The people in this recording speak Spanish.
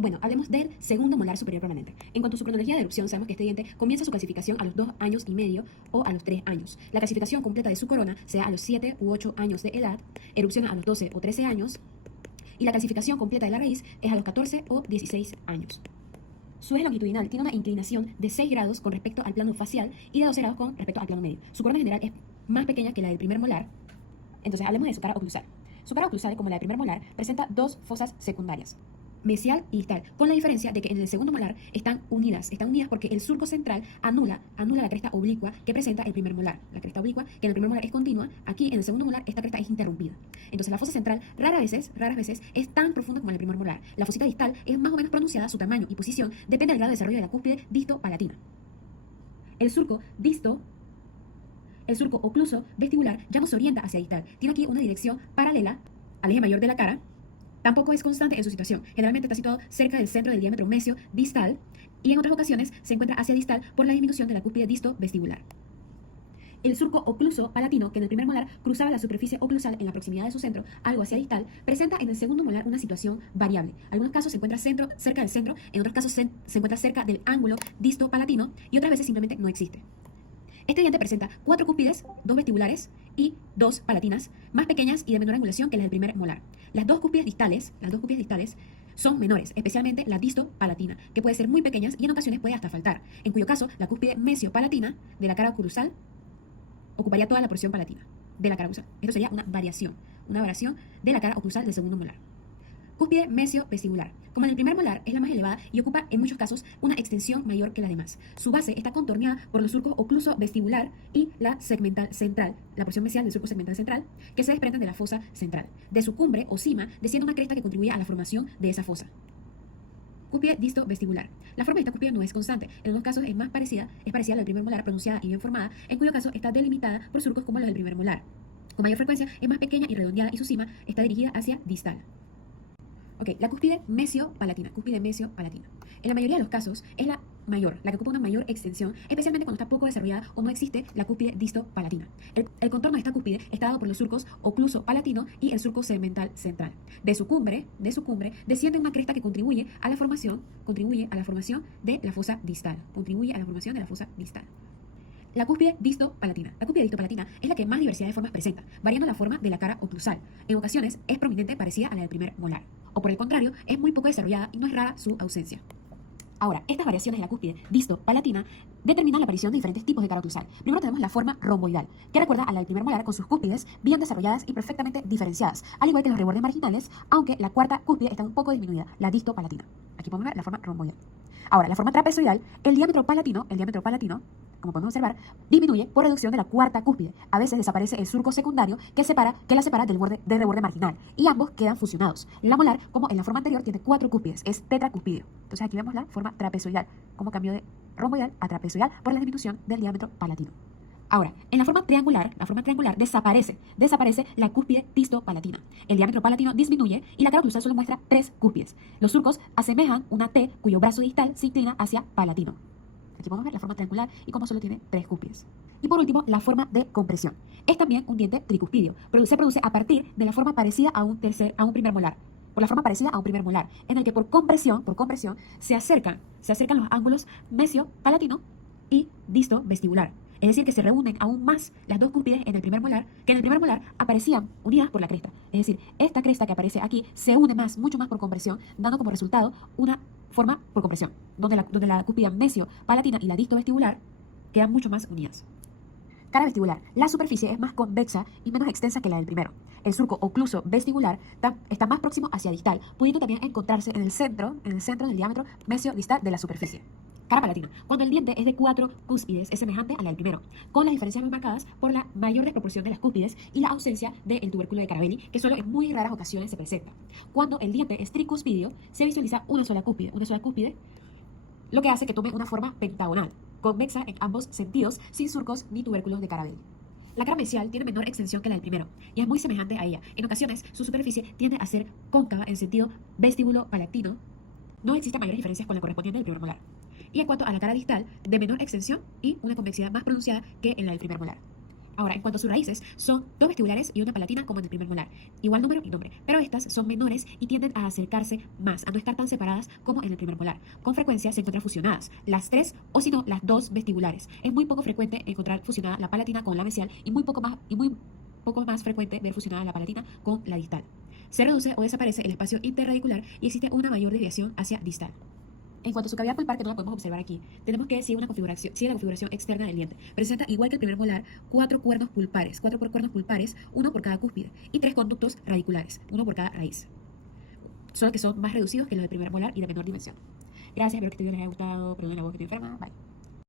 Bueno, hablemos del segundo molar superior permanente. En cuanto a su cronología de erupción, sabemos que este diente comienza su clasificación a los 2 años y medio o a los 3 años. La clasificación completa de su corona se da a los 7 u 8 años de edad, erupciona a los 12 o 13 años, y la clasificación completa de la raíz es a los 14 o 16 años. Su eje longitudinal tiene una inclinación de 6 grados con respecto al plano facial y de 12 grados con respecto al plano medio. Su corona general es más pequeña que la del primer molar. Entonces hablemos de su cara oclusal. Su cara oclusal, como la del primer molar, presenta dos fosas secundarias, mesial y distal, con la diferencia de que en el segundo molar están unidas porque el surco central anula la cresta oblicua que presenta el primer molar. La cresta oblicua, que en el primer molar es continua, aquí en el segundo molar esta cresta es interrumpida. Entonces la fosa central raras veces es tan profunda como en el primer molar. La fosita distal es más o menos pronunciada, su tamaño y posición depende del grado de desarrollo de la cúspide disto-palatina. El surco ocluso vestibular ya no se orienta hacia distal, tiene aquí una dirección paralela al eje mayor de la cara. Tampoco es constante en su situación. Generalmente está situado cerca del centro del diámetro mesio-distal y en otras ocasiones se encuentra hacia distal por la disminución de la cúspide disto-vestibular. El surco ocluso palatino, que en el primer molar cruzaba la superficie oclusal en la proximidad de su centro, algo hacia distal, presenta en el segundo molar una situación variable. En algunos casos se encuentra cerca del centro, en otros casos se encuentra cerca del ángulo disto-palatino y otras veces simplemente no existe. Este diente presenta 4 cúspides, 2 vestibulares y 2 palatinas, más pequeñas y de menor angulación que las del primer molar. Las dos cúspides distales son menores, especialmente la disto-palatina, que puede ser muy pequeñas y en ocasiones puede hasta faltar, en cuyo caso la cúspide mesio-palatina de la cara oclusal ocuparía toda la porción palatina de la cara oclusal. Esto sería una variación de la cara oclusal del segundo molar. Cúspide mesio-vestibular. Como en el primer molar es la más elevada y ocupa en muchos casos una extensión mayor que las demás. Su base está contorneada por los surcos ocluso vestibular y la segmental central, la porción mesial del surco segmental central, que se desprenden de la fosa central. De su cumbre o cima desciende una cresta que contribuye a la formación de esa fosa. Cúspide disto-vestibular. La forma de esta cúspide no es constante. En unos casos es parecida a la del primer molar, pronunciada y bien formada, en cuyo caso está delimitada por surcos como los del primer molar. Con mayor frecuencia es más pequeña y redondeada y su cima está dirigida hacia distal. Ok, la cúspide mesio-palatina. En la mayoría de los casos es la mayor, la que ocupa una mayor extensión, especialmente cuando está poco desarrollada o no existe la cúspide disto-palatina. El contorno de esta cúspide está dado por los surcos ocluso-palatino y el surco segmental central. De su cumbre desciende una cresta que contribuye a la formación de la fosa distal. La cúspide disto-palatina. La cúspide disto-palatina es la que más diversidad de formas presenta, variando la forma de la cara oclusal. En ocasiones es prominente, parecida a la del primer molar. O por el contrario, es muy poco desarrollada y no es rara su ausencia. Ahora, estas variaciones de la cúspide disto-palatina determinan la aparición de diferentes tipos de cara oclusal. Primero tenemos la forma romboidal, que recuerda a la del primer molar con sus cúspides bien desarrolladas y perfectamente diferenciadas, al igual que los rebordes marginales, aunque la cuarta cúspide está un poco disminuida, la disto-palatina. Aquí podemos ver la forma romboidal. Ahora, la forma trapezoidal, el diámetro palatino, como podemos observar, disminuye por reducción de la cuarta cúspide. A veces desaparece el surco secundario que la separa del reborde marginal y ambos quedan fusionados. La molar, como en la forma anterior, tiene 4 cúspides, es tetracúspide. Entonces aquí vemos la forma trapezoidal, como cambio de romboidal a trapezoidal por la disminución del diámetro palatino. Ahora, en la forma triangular desaparece la cúspide disto-palatina. El diámetro palatino disminuye y la cara oclusal solo muestra 3 cúspides. Los surcos asemejan una T cuyo brazo distal se inclina hacia palatino. Aquí podemos ver la forma triangular y cómo solo tiene 3 cúspides. Y por último, la forma de compresión. Es también un diente tricuspidio, pero se produce a partir de la forma parecida a un primer molar. En el que por compresión se acercan los ángulos mesio-palatino y disto-vestibular. Es decir, que se reúnen aún más las dos cúspides en el primer molar, que en el primer molar aparecían unidas por la cresta. Es decir, esta cresta que aparece aquí se une mucho más por compresión, dando como resultado una forma por compresión, donde la cúspide mesio-palatina y la disto-vestibular quedan mucho más unidas. Cara vestibular. La superficie es más convexa y menos extensa que la del primero. El surco ocluso vestibular está más próximo hacia distal, pudiendo también encontrarse en el centro del diámetro mesio-distal de la superficie. Cara palatina. Cuando el diente es de 4 cúspides, es semejante a la del primero, con las diferencias más marcadas por la mayor desproporción de las cúspides y la ausencia del tubérculo de Carabelli, que solo en muy raras ocasiones se presenta. Cuando el diente es tricuspidio, se visualiza una sola cúspide, lo que hace que tome una forma pentagonal, convexa en ambos sentidos, sin surcos ni tubérculos de Carabelli. La cara mesial tiene menor extensión que la del primero y es muy semejante a ella. En ocasiones, su superficie tiende a ser cóncava en sentido vestíbulo-palatino. No existen mayores diferencias con la correspondiente del primer molar. Y en cuanto a la cara distal, de menor extensión y una convexidad más pronunciada que en la del primer molar. Ahora, en cuanto a sus raíces, son dos vestibulares y una palatina como en el primer molar, igual número y nombre, pero estas son menores y tienden a acercarse más, a no estar tan separadas como en el primer molar. Con frecuencia se encuentran fusionadas, las tres o si no, las dos vestibulares. Es muy poco frecuente encontrar fusionada la palatina con la mesial y muy poco más frecuente ver fusionada la palatina con la distal. Se reduce o desaparece el espacio interradicular y existe una mayor desviación hacia distal. En cuanto a su cavidad pulpar, que no la podemos observar aquí, tenemos que sigue la configuración externa del diente. Presenta, igual que el primer molar, cuatro cuernos pulpares, uno por cada cúspide, y tres conductos radiculares, uno por cada raíz. Solo que son más reducidos que los del primer molar y de menor dimensión. Gracias, espero que este video les haya gustado. Perdón la voz que estoy enferma. Bye.